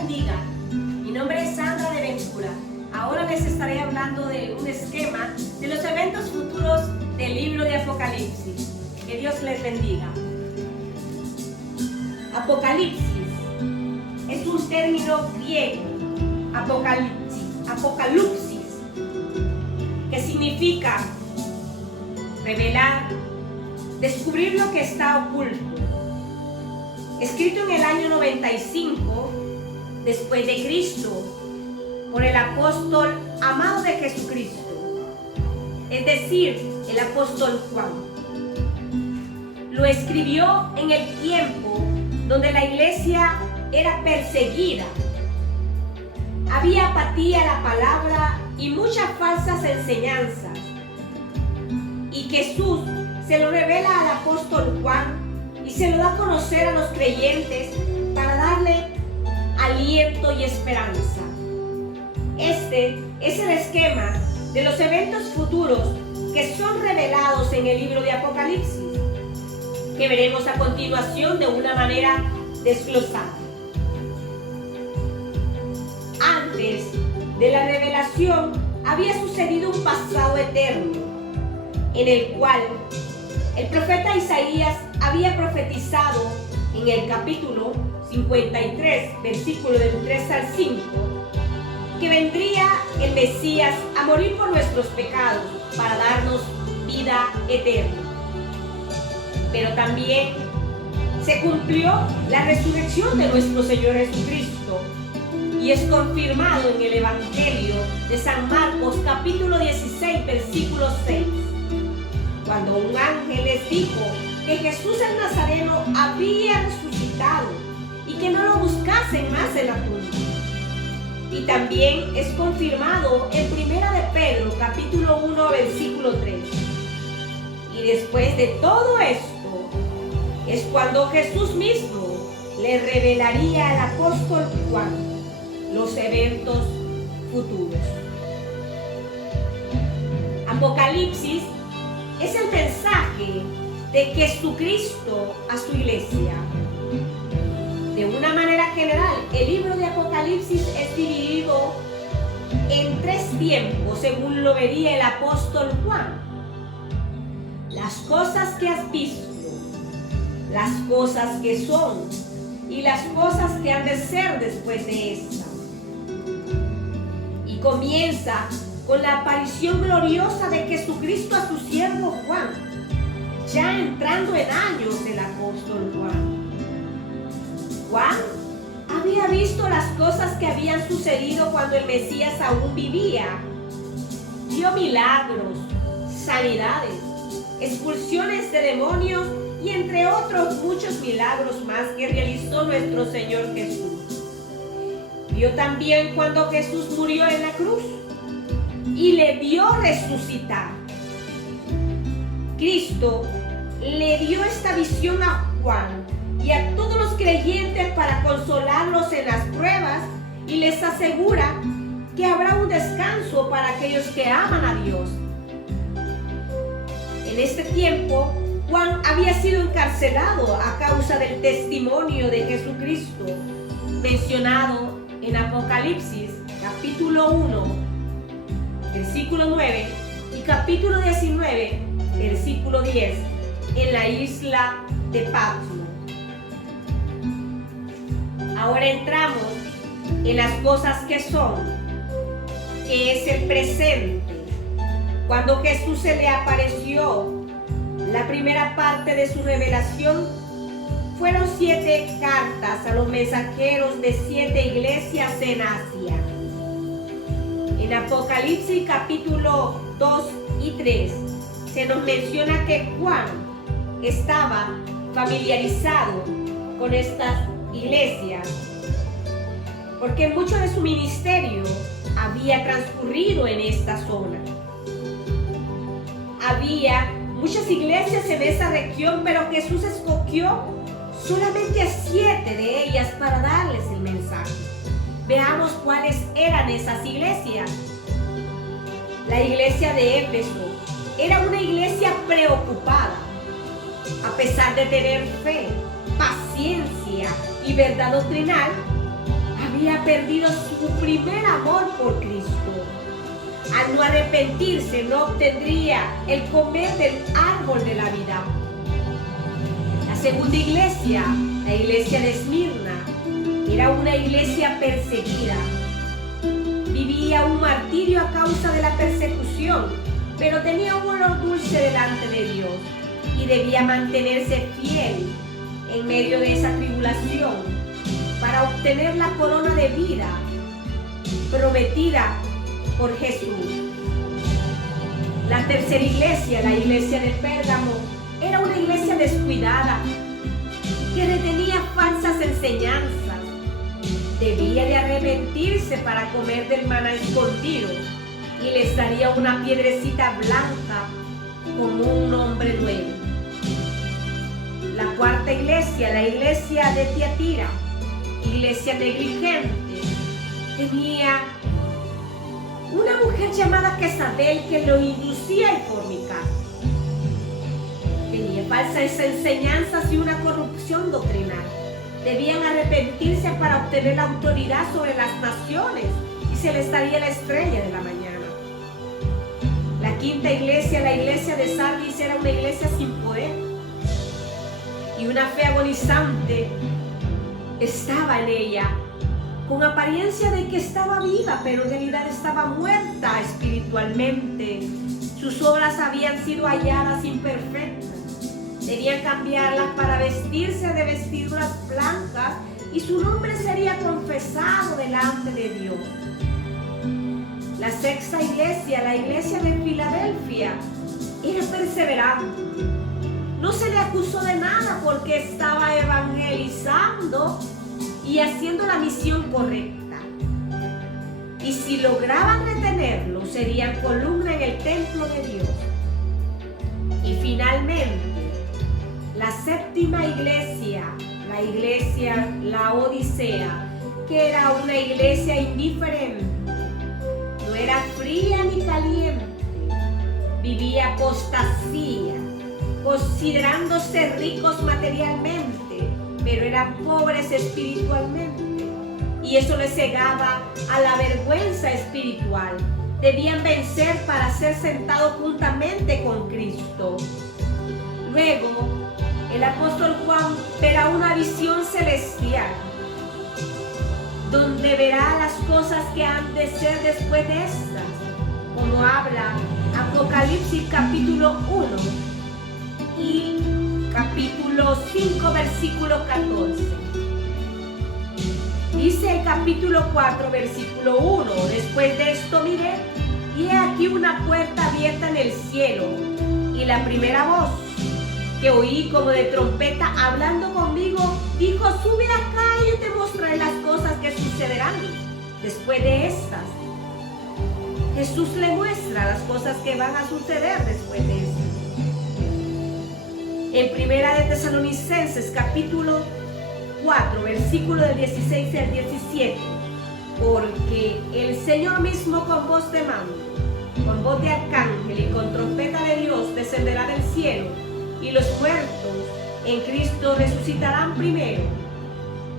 bendiga. Mi nombre es Sandra de Ventura. Ahora les estaré hablando de un esquema de los eventos futuros del libro de Apocalipsis. Que Dios les bendiga. Apocalipsis es un término griego, apocalipsis, que significa revelar, descubrir lo que está oculto. Escrito en el año 95 después de Cristo por el apóstol amado de Jesucristo, es decir, el apóstol Juan. Lo escribió en el tiempo donde la iglesia era perseguida. Había apatía a la palabra y muchas falsas enseñanzas. Y Jesús se lo revela al apóstol Juan y se lo da a conocer a los creyentes para darle aliento y esperanza. Este es el esquema de los eventos futuros que son revelados en el libro de Apocalipsis, que veremos a continuación de una manera desglosada. Antes de la revelación había sucedido un pasado eterno, en el cual el profeta Isaías había profetizado en el capítulo 53, versículo del 3 al 5, que vendría el Mesías a morir por nuestros pecados para darnos vida eterna. Pero también se cumplió la resurrección de nuestro Señor Jesucristo y es confirmado en el Evangelio de San Marcos, capítulo 16, versículo 6, cuando un ángel les dijo que Jesús el Nazareno había resucitado y que no lo buscasen más en la tumba. Y también es confirmado en Primera de Pedro, capítulo 1, versículo 3. Y después de todo esto, es cuando Jesús mismo le revelaría al apóstol Juan los eventos futuros. Apocalipsis es el mensaje de Jesucristo a su iglesia. De una manera general, el libro de Apocalipsis es dividido en 3 tiempos, según lo vería el apóstol Juan. Las cosas que has visto, las cosas que son y las cosas que han de ser después de esta. Y comienza con la aparición gloriosa de Jesucristo a su siervo Juan, ya entrando en años el apóstol Juan. Juan había visto las cosas que habían sucedido cuando el Mesías aún vivía. Vio milagros, sanidades, expulsiones de demonios y entre otros muchos milagros más que realizó nuestro Señor Jesús. Vio también cuando Jesús murió en la cruz y le vio resucitar. Cristo le dio esta visión a Juan y a todos los creyentes para consolarlos en las pruebas y les asegura que habrá un descanso para aquellos que aman a Dios. En este tiempo, Juan había sido encarcelado a causa del testimonio de Jesucristo, mencionado en Apocalipsis, capítulo 1, versículo 9 y capítulo 19, versículo 10, en la isla de Patmos. Ahora entramos en las cosas que son, que es el presente. Cuando Jesús se le apareció, la primera parte de su revelación fueron 7 cartas a los mensajeros de 7 iglesias en Asia. En Apocalipsis capítulo 2 y 3 se nos menciona que Juan estaba familiarizado con estas iglesias porque mucho de su ministerio había transcurrido en esta zona. Había muchas iglesias en esa región, pero Jesús escogió solamente a 7 de ellas para darles el mensaje. Veamos cuáles eran esas iglesias. La iglesia de Éfeso era una iglesia preocupada. A pesar de tener fe, paciencia y verdad doctrinal, había perdido su primer amor por Cristo. Al no arrepentirse, no obtendría el comer del árbol de la vida. La segunda iglesia, la iglesia de Esmirna, era una iglesia perseguida. Vivía un martirio a causa de la persecución, pero tenía un olor dulce delante de Dios y debía mantenerse fiel en medio de esa tribulación para obtener la corona de vida prometida por Jesús. La tercera iglesia, la iglesia de Pérgamo, era una iglesia descuidada que retenía falsas enseñanzas. Debía de arrepentirse para comer del maná escondido y les daría una piedrecita blanca como un nombre nuevo. La cuarta iglesia, la iglesia de Tiatira, iglesia negligente, tenía una mujer llamada Jezabel que lo inducía a fornicar. Tenía falsas enseñanzas y una corrupción doctrinal. Debían arrepentirse para obtener la autoridad sobre las naciones y se les daría la estrella de la mañana. La quinta iglesia, la iglesia de Sardis, era una iglesia sin poder y una fe agonizante estaba en ella, con apariencia de que estaba viva, pero en realidad estaba muerta espiritualmente. Sus obras habían sido halladas imperfectas. Debían cambiarlas para vestirse de vestiduras blancas y su nombre sería confesado delante de Dios. La sexta iglesia, la iglesia de Filadelfia, era perseverante. No se le acusó de nada porque estaba evangelizando y haciendo la misión correcta. Y si lograban retenerlo, serían columna en el templo de Dios. Y finalmente, la séptima iglesia, la iglesia Laodicea, que era una iglesia indiferente, no era fría ni caliente, vivía apostasía, considerándose ricos materialmente, pero eran pobres espiritualmente, y eso les cegaba a la vergüenza espiritual. Debían vencer para ser sentados juntamente con Cristo. Luego, el apóstol Juan verá una visión celestial, donde verá las cosas que han de ser después de estas, como habla Apocalipsis capítulo 1 y capítulo 5 versículo 14. Dice el capítulo 4 versículo 1: después de esto miré, y he aquí una puerta abierta en el cielo, y la primera voz que oí como de trompeta hablando conmigo dijo: sube acá y yo te mostraré las cosas que sucederán después de estas. Jesús le muestra las cosas que van a suceder después de estas. En Primera de Tesalonicenses capítulo 4 versículo del 16 al 17: porque el Señor mismo con voz de mando, con voz de arcángel y con trompeta de Dios descenderá del cielo, y los muertos en Cristo resucitarán primero.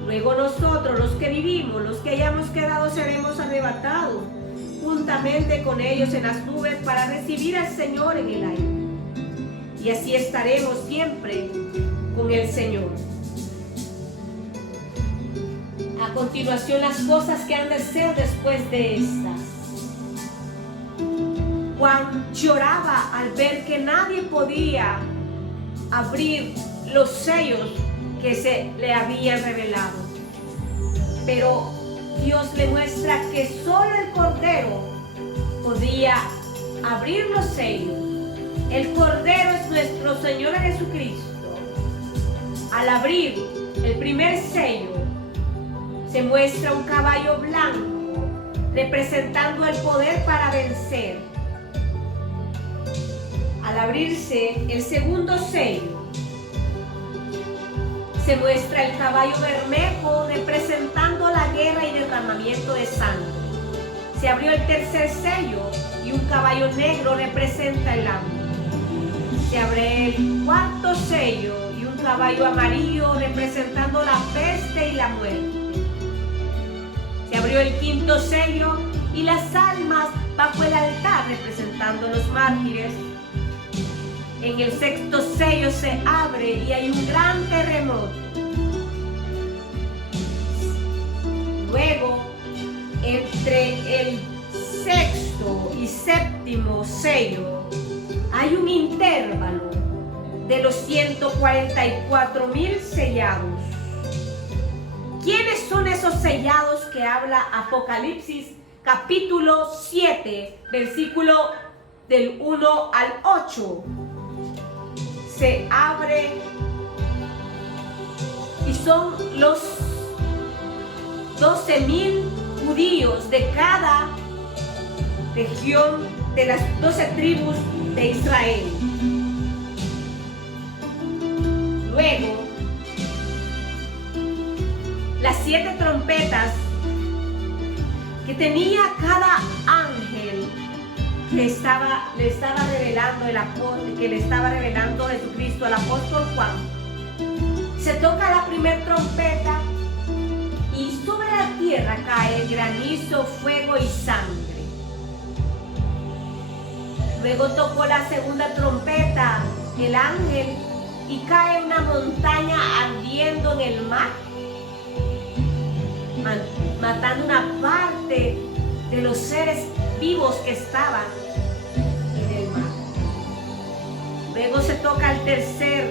Luego nosotros, los que vivimos, los que hayamos quedado, seremos arrebatados juntamente con ellos en las nubes para recibir al Señor en el aire. Y así estaremos siempre con el Señor. A continuación, las cosas que han de ser después de estas. Juan lloraba al ver que nadie podía abrir los sellos que se le habían revelado, pero Dios le muestra que solo el Cordero podía abrir los sellos. El Cordero es nuestro Señor Jesucristo. Al abrir el primer sello, se muestra un caballo blanco representando el poder para vencer. Al abrirse el segundo sello, se muestra el caballo bermejo representando la guerra y derramamiento de sangre. Se abrió el tercer sello y un caballo negro representa el hambre. Se abre el cuarto sello y un caballo amarillo representando la peste y la muerte. abrió el quinto sello y las almas bajo el altar representando a los mártires. En el sexto sello se abre y hay un gran terremoto. Luego, entre el sexto y séptimo sello, hay un intervalo de los 144,000 sellados. ¿Quiénes son esos sellados que habla Apocalipsis capítulo 7, versículo del 1 al 8? Se abre y son los 12,000 judíos de cada región de las 12 tribus de Israel. Luego, las 7 trompetas que tenía cada ángel que le estaba revelando el apóstol, que le estaba revelando Jesucristo al apóstol Juan. Se toca la primera trompeta y sobre la tierra cae granizo, fuego y sangre. Luego tocó la segunda trompeta el ángel y cae una montaña ardiendo en el mar, matando una parte de los seres vivos que estaban en el mar. Luego se toca la tercera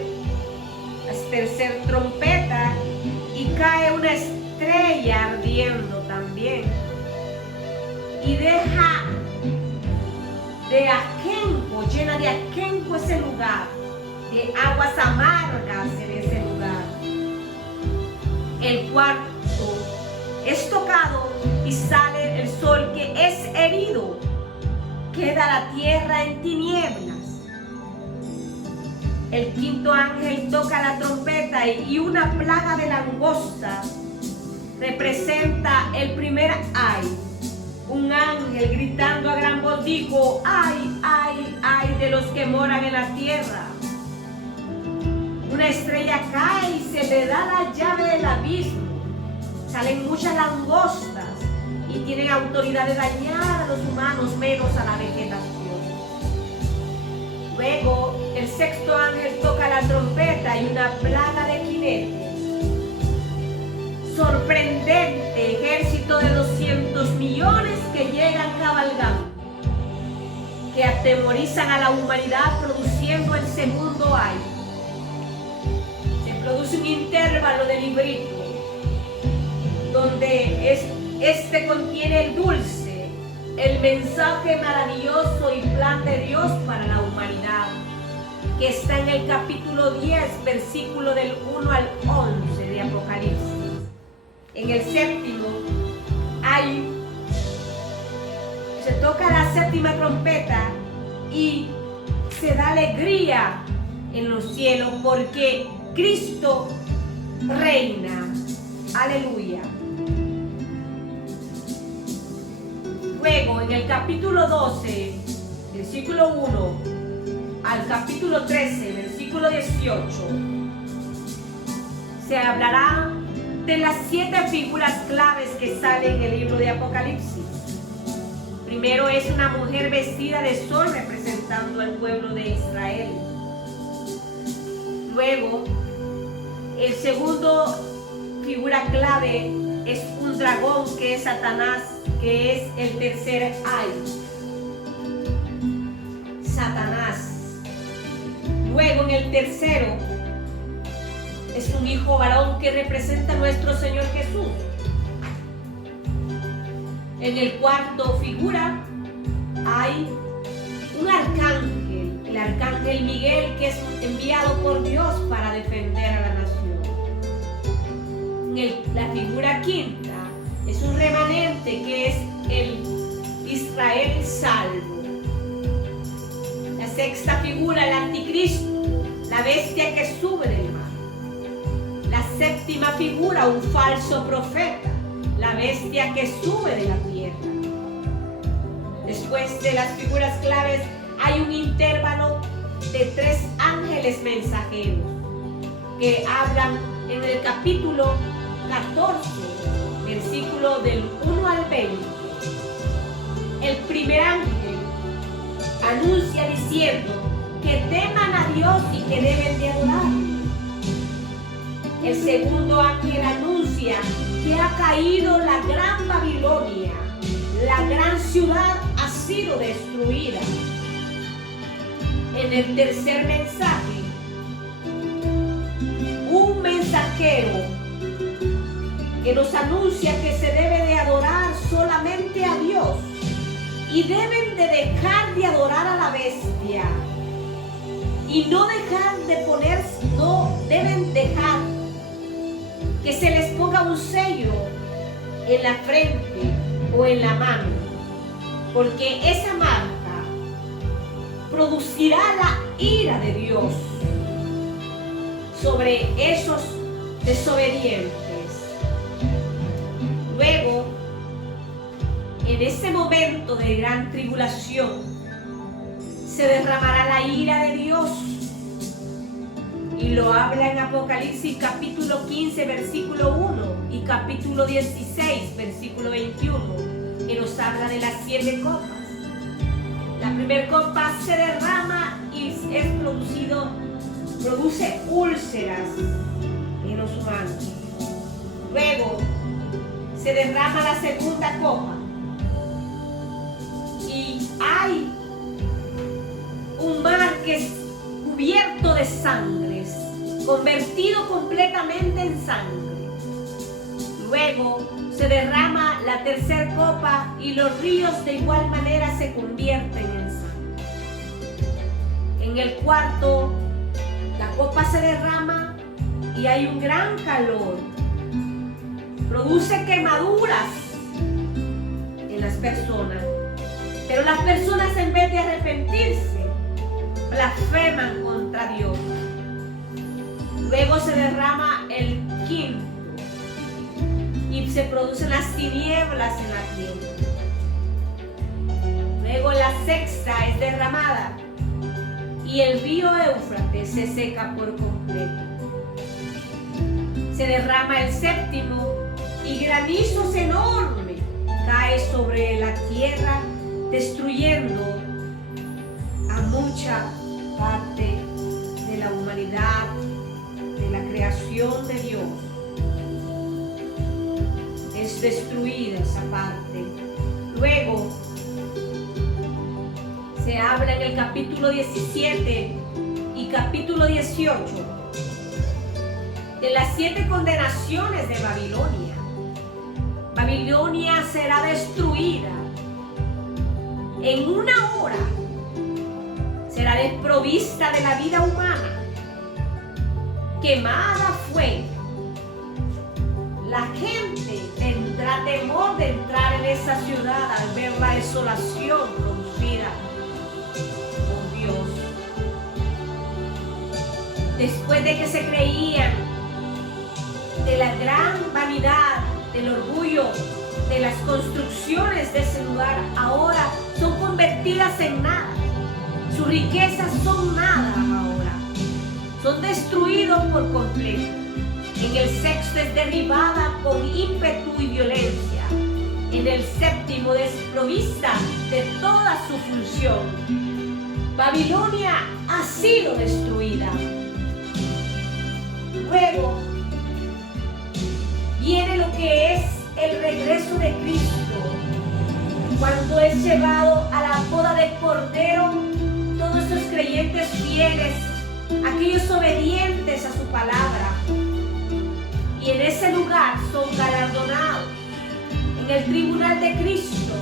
trompeta y cae una estrella ardiendo también y deja de aquenco, llena de aquenco ese lugar, de aguas amargas en ese lugar. El cuarto es tocado y sale el sol que es herido. Queda la tierra en tinieblas. El quinto ángel toca la trompeta y una plaga de langosta representa el primer ay. Un ángel gritando a gran voz dijo: ay, ay, ay de los que moran en la tierra. Una estrella cae y se le da la llave del abismo. Salen muchas langostas y tienen autoridad de dañar a los humanos menos a la vegetación. Luego el sexto ángel toca la trompeta y una plaga de jinetes. Sorprendente ejército de 200 millones que llegan cabalgando, que atemorizan a la humanidad produciendo el segundo ay. Se produce un intervalo de librito donde este contiene el dulce, el mensaje maravilloso y plan de Dios para la humanidad, que está en el capítulo 10, versículo del 1 al 11 de Apocalipsis. En el séptimo se toca la séptima trompeta y se da alegría en los cielos porque Cristo reina. Aleluya. Luego, en el capítulo 12, versículo 1 al capítulo 13, versículo 18, se hablará de las 7 figuras claves que salen en el libro de Apocalipsis. Primero es una mujer vestida de sol representando al pueblo de Israel. Luego, el segundo figura clave es un dragón que es Satanás, que es el tercer ay. Satanás. Luego en el tercero es un hijo varón que representa a nuestro Señor Jesús. En el cuarto figura hay un arcángel, el arcángel Miguel, que es enviado por Dios para defender a la nación. La figura quinta es un remanente que es el Israel salvo. La sexta figura, el anticristo, la bestia que sube del mar. La séptima figura, un falso profeta, la bestia que sube de la tierra. Después de las figuras claves hay un intervalo de 3 ángeles mensajeros que hablan en el capítulo 14, versículo del 1 al primer ángel anuncia diciendo que teman a Dios y que deben de adorar. El segundo ángel anuncia que ha caído la gran Babilonia, la gran ciudad ha sido destruida. En el tercer mensaje, un mensajero que nos anuncia que se debe de adorar solamente a Dios y deben de dejar de adorar a la bestia y no deben dejar que se les ponga un sello en la frente o en la mano, porque esa marca producirá la ira de Dios sobre esos desobedientes. Luego, en ese momento de gran tribulación, se derramará la ira de Dios. Y lo habla en Apocalipsis capítulo 15, versículo 1 y capítulo 16, versículo 21, que nos habla de las 7 copas. La primera copa se derrama y produce úlceras en los humanos. Luego se derrama la segunda copa y hay un mar que es cubierto de sangres, convertido completamente en sangre. Luego se derrama la tercera copa y los ríos de igual manera se convierten en sangre. En el cuarto, la copa se derrama y hay un gran calor. Produce quemaduras en las personas, pero las personas, en vez de arrepentirse, blasfeman contra Dios. Luego se derrama el quinto y se producen las tinieblas en la tierra. Luego la sexta es derramada y el río Éufrates se seca por completo. Se derrama el séptimo y granizos enormes cae sobre la tierra, destruyendo a mucha parte de la humanidad, de la creación de Dios. Es destruida esa parte. Luego se habla en el capítulo 17 y capítulo 18 de las 7 condenaciones de Babilonia. Babilonia será destruida en una hora. Será desprovista de la vida humana. Quemada fue. La gente tendrá temor de entrar en esa ciudad al ver la desolación producida por Dios. Después de que se creían de la gran vanidad, del orgullo, de las construcciones de ese lugar, ahora son convertidas en nada. Sus riquezas son nada ahora. Son destruidos por completo. En el sexto es derribada con ímpetu y violencia. En el séptimo desprovista de toda su función. Babilonia ha sido destruida. Luego viene lo que es el regreso de Cristo, cuando es llevado a la boda del Cordero, todos esos creyentes fieles, aquellos obedientes a su palabra, y en ese lugar son galardonados. En el tribunal de Cristo,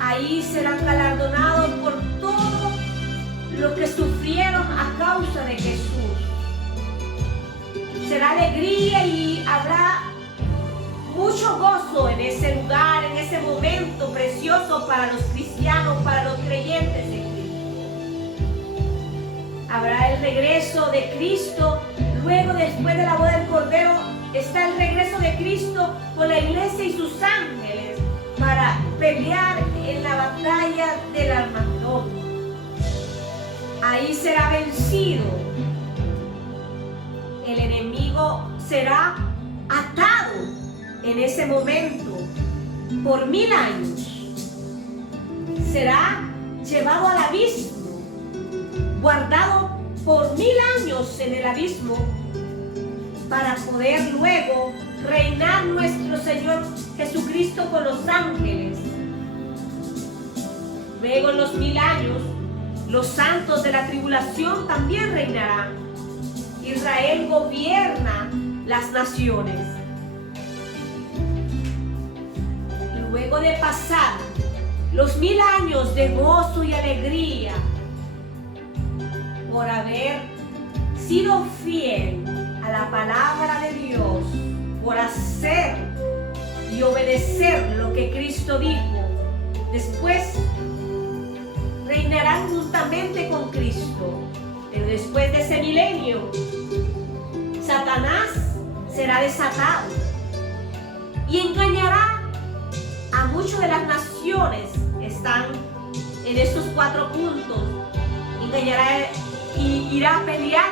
ahí serán galardonados por todo lo que sufrieron a causa de Jesús. Será alegría y habrá mucho gozo en ese lugar, en ese momento precioso para los cristianos, para los creyentes de Cristo. Habrá el regreso de Cristo. Luego, después de la boda del Cordero, está el regreso de Cristo con la iglesia y sus ángeles para pelear en la batalla del Armagedón. Ahí será vencido. El enemigo será atado en ese momento por 1000 años. será llevado al abismo, guardado por 1000 años en el abismo, para poder luego reinar nuestro Señor Jesucristo con los ángeles. Luego en los 1000 años, los santos de la tribulación también reinarán. Israel gobierna las naciones. Luego de pasar los 1000 años de gozo y alegría por haber sido fiel a la palabra de Dios, por hacer y obedecer lo que Cristo dijo, después reinarán juntamente con Cristo. Pero después de ese milenio, Satanás será desatado y engañará a muchas de las naciones que están en estos 4 puntos. Engañará y irá a pelear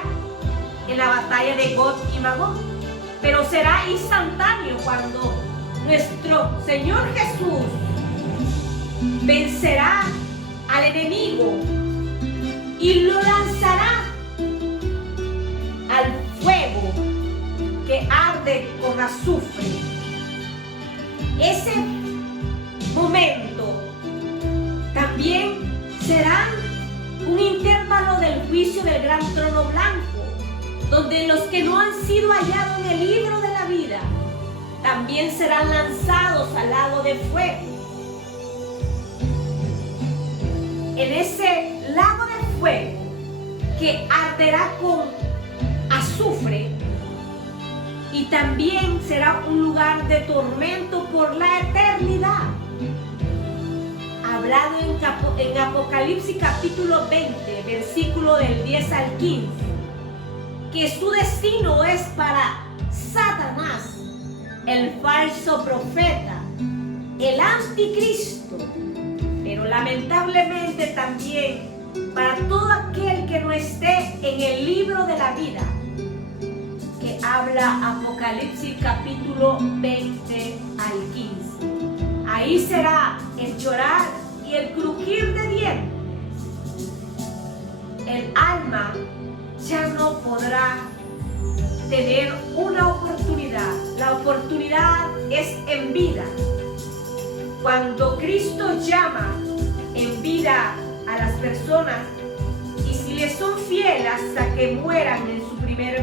en la batalla de Gog y Magog, pero será instantáneo cuando nuestro Señor Jesús vencerá al enemigo y lo lanzará al fuego que arde con azufre. Ese momento también será un intervalo del juicio del gran trono blanco, donde los que no han sido hallados en el libro de la vida también serán lanzados al lago de fuego. En ese lago de fuego que arderá con azufre, y también será un lugar de tormento por la eternidad. Hablado en Apocalipsis capítulo 20, versículo del 10 al 15, que su destino es para Satanás, el falso profeta, el anticristo, pero lamentablemente también para todo aquel que no esté en el libro de la vida, que habla Apocalipsis capítulo 20 al 15. Ahí será el llorar y el crujir de dientes. El alma ya no podrá tener una oportunidad. La oportunidad es en vida. Cuando Cristo llama en vida a las personas, y si les son fieles hasta que mueran en su primera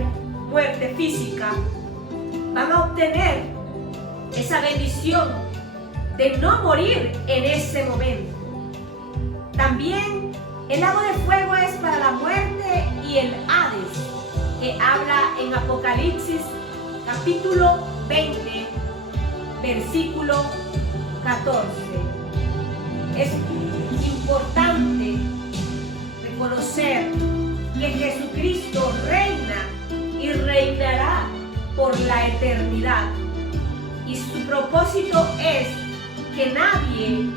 muerte física, van a obtener esa bendición de no morir en ese momento. También el lago de fuego es para la muerte y el Hades, que habla en Apocalipsis capítulo 20, versículo 14. Es importante reconocer que Jesucristo reina y reinará por la eternidad, y su propósito es que nadie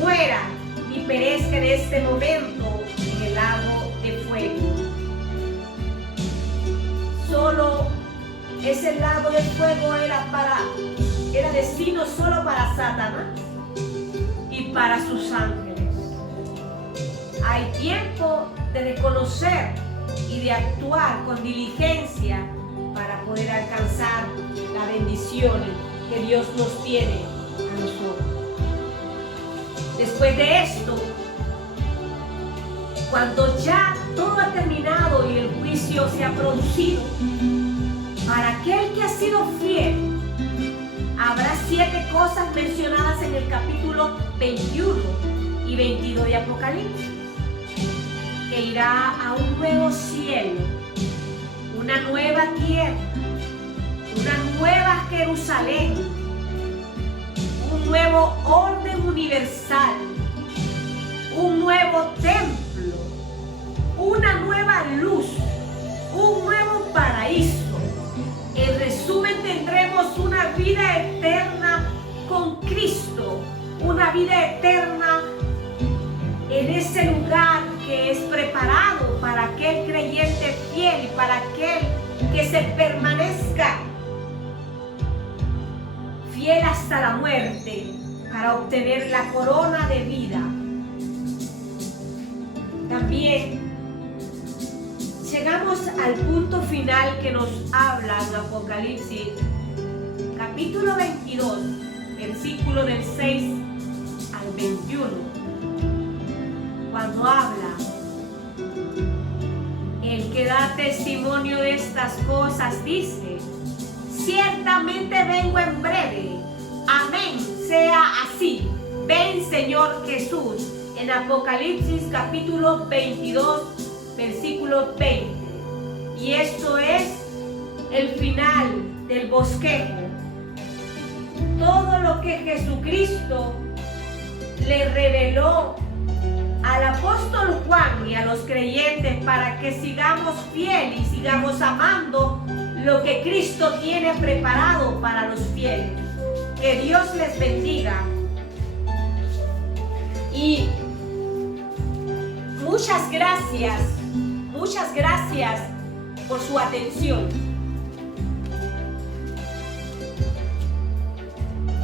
muera ni perezca en este momento en el lago de fuego. Solo ese lago de fuego era destino solo para Satanás y para sus ángeles. Hay tiempo de reconocer y de actuar con diligencia para poder alcanzar las bendiciones que Dios nos tiene a nosotros. Después de esto, cuando ya todo ha terminado y el juicio se ha producido, para aquel que ha sido fiel, habrá 7 cosas mencionadas en el capítulo 21 y 22 de Apocalipsis, que irá a un nuevo cielo, una nueva tierra, una nueva Jerusalén, un nuevo orden universal, un nuevo templo, una nueva luz, un nuevo paraíso. En resumen, tendremos una vida eterna con Cristo, una vida eterna en ese lugar que es preparado para aquel creyente fiel y para aquel que se permanezca fiel hasta la muerte, para obtener la corona de vida. También llegamos al punto final que nos habla en Apocalipsis, capítulo 22, versículo del 6 al 21, cuando habla: el que da testimonio de estas cosas dice: ciertamente vengo en breve. Amén, sea así. Ven, Señor Jesús. En Apocalipsis capítulo 22, versículo 20. Y esto es el final del bosquejo. Todo lo que Jesucristo le reveló al apóstol Juan y a los creyentes para que sigamos fieles y sigamos amando lo que Cristo tiene preparado para los fieles. Que Dios les bendiga. Y muchas gracias por su atención.